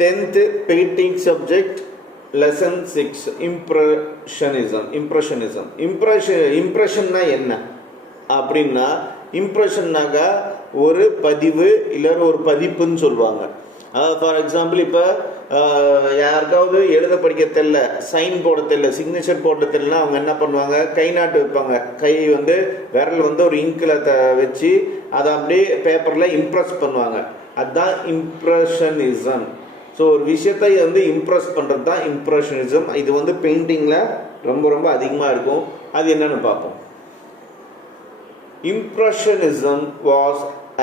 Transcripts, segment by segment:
10th painting subject lesson 6 impressionism impressionனா என்ன அப்படின்னா இம்ப்ரெஷன்னாக ஒரு பதிவு இல்லை ஒரு பதிப்புன்னு சொல்லுவாங்க. ஃபார் எக்ஸாம்பிள் இப்போ யாருக்காவது எழுத படிக்க தெரியல, சைன் போட தெரியல, சிக்னேச்சர் போட தெரியலனா அவங்க என்ன பண்ணுவாங்க, கை நாட்டு வைப்பாங்க. கை விரல் ஒரு இங்கில் வச்சு அதை அப்படியே பேப்பரில் இம்ப்ரெஸ் பண்ணுவாங்க. அதுதான் இம்ப்ரெஷனிசம். ஸோ ஒரு விஷயத்தை இம்ப்ரெஸ் பண்ணுறது தான் இம்ப்ரெஷனிசம். இது பெயிண்டிங்கில் ரொம்ப அதிகமாக இருக்கும். அது என்னன்னு பார்ப்போம். Impressionism was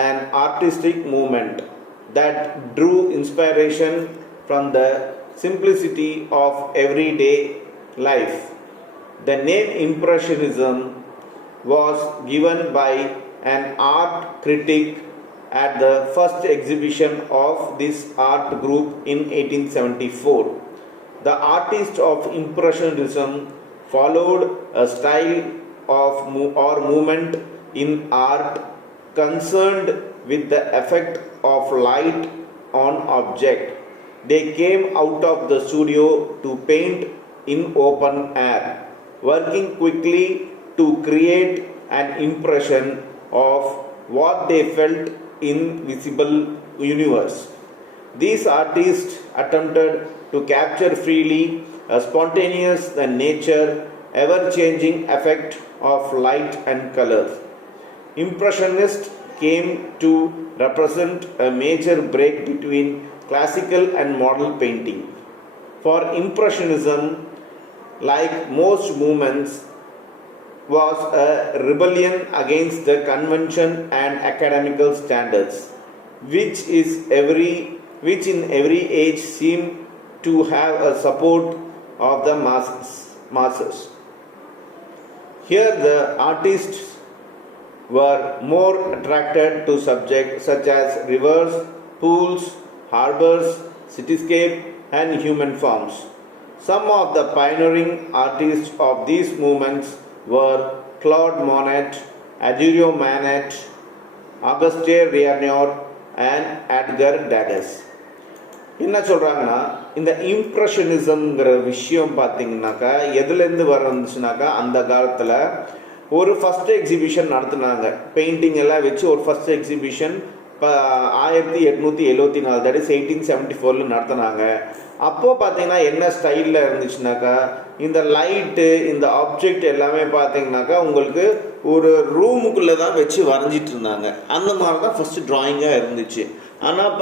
an artistic movement that drew inspiration from the simplicity of everyday life. The name Impressionism was given by an art critic at the first exhibition of this art group in 1874. The artist of Impressionism followed a style of or movement in art concerned with the effect of light on object. They came out of the studio to paint in open air, working quickly to create an impression of what they felt in visible universe. These artists attempted to capture freely a spontaneous and nature ever-changing effect of light and colors. Impressionists came to represent a major break between classical and modern painting. For Impressionism, like most movements, was a rebellion against the convention and academical standards, which in every age seemed to have a support of the masses. Here the artists were more attracted to subjects such as rivers, pools, harbors, cityscape, and human forms. Some of the pioneering artists of these movements were Claude Monet, Adriano Manet, Auguste Renoir, and Edgar Degas. என்ன சொல்கிறாங்கன்னா, இந்த இம்ப்ரெஷனிசம்ங்கிற விஷயம் பார்த்தீங்கன்னாக்கா எதுலேருந்து வந்துச்சுனாக்கா, அந்த காலத்தில் ஒரு ஃபஸ்ட் எக்ஸிபிஷன் நடத்துனாங்க. பெயிண்டிங் எல்லாம் வச்சு ஒரு ஃபஸ்ட் எக்ஸிபிஷன் 1874, தட் இஸ் 1874 நடத்தினாங்க. அப்போது பார்த்தீங்கன்னா என்ன ஸ்டைலில் இருந்துச்சுனாக்கா, இந்த லைட்டு இந்த ஆப்ஜெக்ட் எல்லாமே பார்த்தீங்கன்னாக்கா உங்களுக்கு ஒரு ரூமுக்குள்ளே தான் வச்சு வரைஞ்சிட்டு இருந்தாங்க. அந்த மாதிரி தான் ஃபஸ்ட்டு ட்ராயிங்காக இருந்துச்சு. ஆனால்